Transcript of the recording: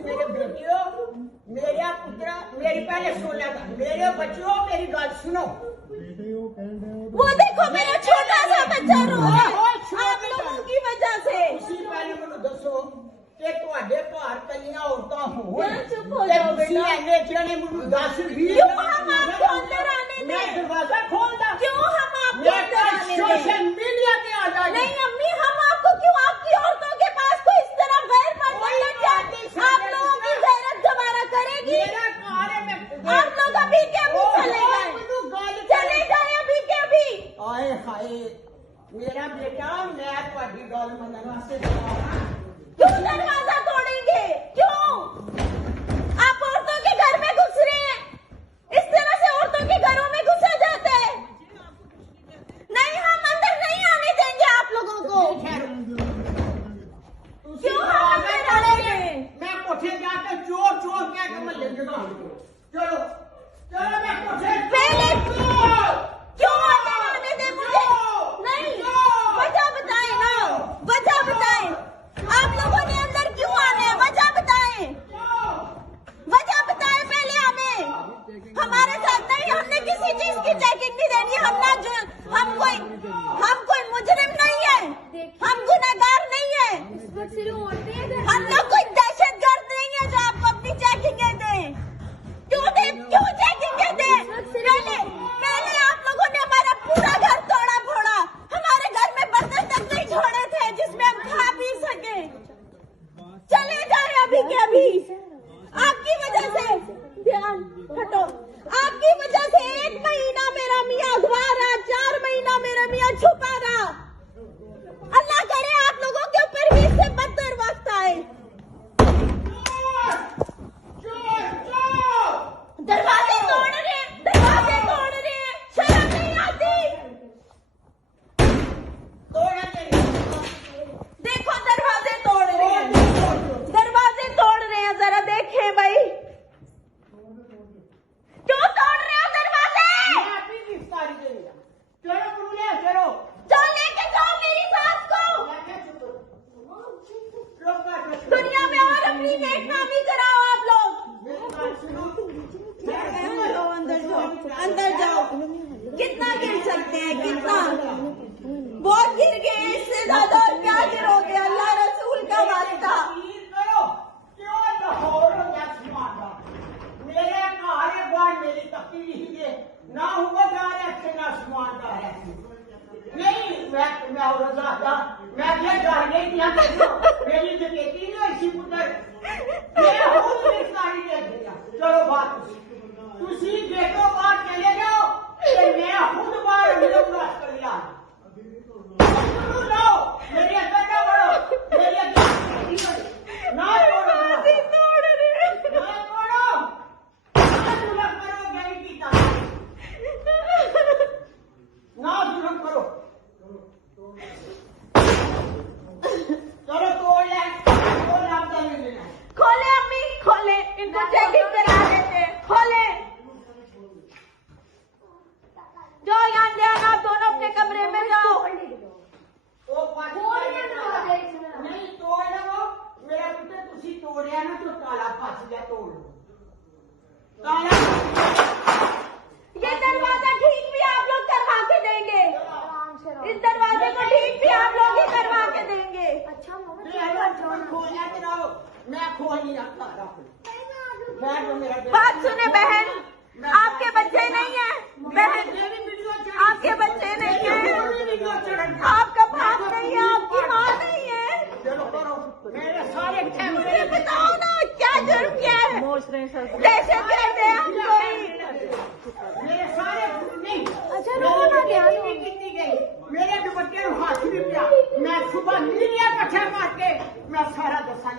मेरे बेटियों, मेरे पुत्रा, मेरी पहले सुन लेगा, मेरे बच्चों मेरी गल सुनो। वो देखो मेरा छोटा सा बच्चा रो रहा है आप लोगों की वजह से। उसी पहले मैंने दसो कि तुहाडे घर कलियां औरतां होण चुप हो जाओ बेटा। एने जने मैनू 10-20 क्यों हम आपको अंदर आने दें? मैं दरवाजा खोलदा क्यों? हम आपको अंदर आने दें? सोशल मीडिया पे आ जाए। नहीं अम्मी, हम आपको क्यों, आपकी औरतों के पास तो इस तरह गैर मर्द आप लोगों की गैरत दोबारा करेगी। आप लोग अभी के अभी चले गए अभी के अभी। आए हाय मेरा बेटा, मैं तुम्हारी गल मनन वास्ते क्यों दरवाजा तोड़ेंगे? क्यों आप औरतों के घर में घुस रहे हैं? इस तरह से औरतों के घरों में घुसा जाता है? नहीं, हम अंदर नहीं आने देंगे आप लोगों को। क्यों हम अंदर आएंगे? मैं कोठे जाकर चोर चोर क्या कमल लेंगे। चलो चलो मैं कोठे पहले क्यों अंदर आने दे मुझे? नहीं, वजह बताएं ना, वजह बताएं। आप लोगों ने अंदर क्यों आने, वजह बताएं, वजह बताएं पहले हमें। हमारे साथ नहीं, हमने किसी चीज की चेकिंग नहीं देनी। हम कोई मुजरिम नहीं है, हम गुनहगार नहीं है, हम लोग कोई दहशतगर्द नहीं है जो आपको अपनी चेकिंगें दें। क्यों चेकिंगें दें? पहले आप लोगों ने हमारा पूरा घर तोड़ा फोड़ा, हमारे घर में बर्तन तक नहीं छोड़े थे जिसमें हम खा पी सके। चले जाए अभी के अभी। आपकी वजह से, ध्यान हटो, आपकी वजह से 1 महीना मेरा मियाँ अगवा रहा, 4 महीना मेरा मियाँ छुपा रहा। अल्लाह करे आप लोगों के ऊपर भी इससे बदतर वक्त आए। दरवाजे तोड़ रहे हैं, दरवाजे तोड़ रहे हैं, शर्म नहीं आती? देखो दरवाजे तोड़ रहे हैं, दरवाजे तोड़ रहे हैं, जरा देखें भाई। क्यों तोड़ रहे हो दरवाजे? जाओ लेके जाओ मेरी सास को दुनिया में और अपनी नेकनामी कराओ आप लोग। अंदर जाओ, कितना गिर सकते हैं, कितना? बहुत गिर गए, इससे ज्यादा और क्या गिरोगे? अल्लाह रसूल का वास्ता। मेरे घर बार मेरी तकलीफ है ना, हुआ जा रहा है ना आसमान का है। नहीं मैं रोजा मैं ये घर नहीं किया मेरी जो बेटी है इसी पुत्र मेरा बहुत सारी दे दिया। चलो बात तुसी देखो बाहर चले जाओ, मैं खुद बाहर विरोध कर लिया। मेरी अंदर क्या बढ़ो, मेरी अंदर ना तोड़ो, ना जुल्म करो। चलो तोड़ ले, तोड़ आपका नहीं लेना। खोले अम्मी, खोले, इनको चेकिंग करा देते, खोले। जाओ यहाँ जाओ, आप दोनों अपने कमरे में जाओ। नहीं तोड़ लो, मेरा पुत्र तुसी तोड़िया ना तो ताला फस गया, तोड़ लो ताला। ये दरवाजा ठीक भी आप लोग करवा के देंगे, इस दरवाजे को ठीक भी आप लोग ही करवा के देंगे। अच्छा खोलना चलाओ, मैं खोल नहीं रखता। बात सुने बहन, आपके बच्चे नहीं है बहन, आपके बच्चे नहीं है, आपका बाप नहीं है, आपकी माँ नहीं है। मेरे सारे मुझे बताओ ना क्या जुर्म किया है? दहशतगर्द है हम कोई? मेरे सारे नहीं। अच्छा रो ना ध्यान कितनी गई, मेरे दुपट्टे हाथ भी पिया, मैं सुबह नीलिया कट्ठा मार के मैं सारा दसा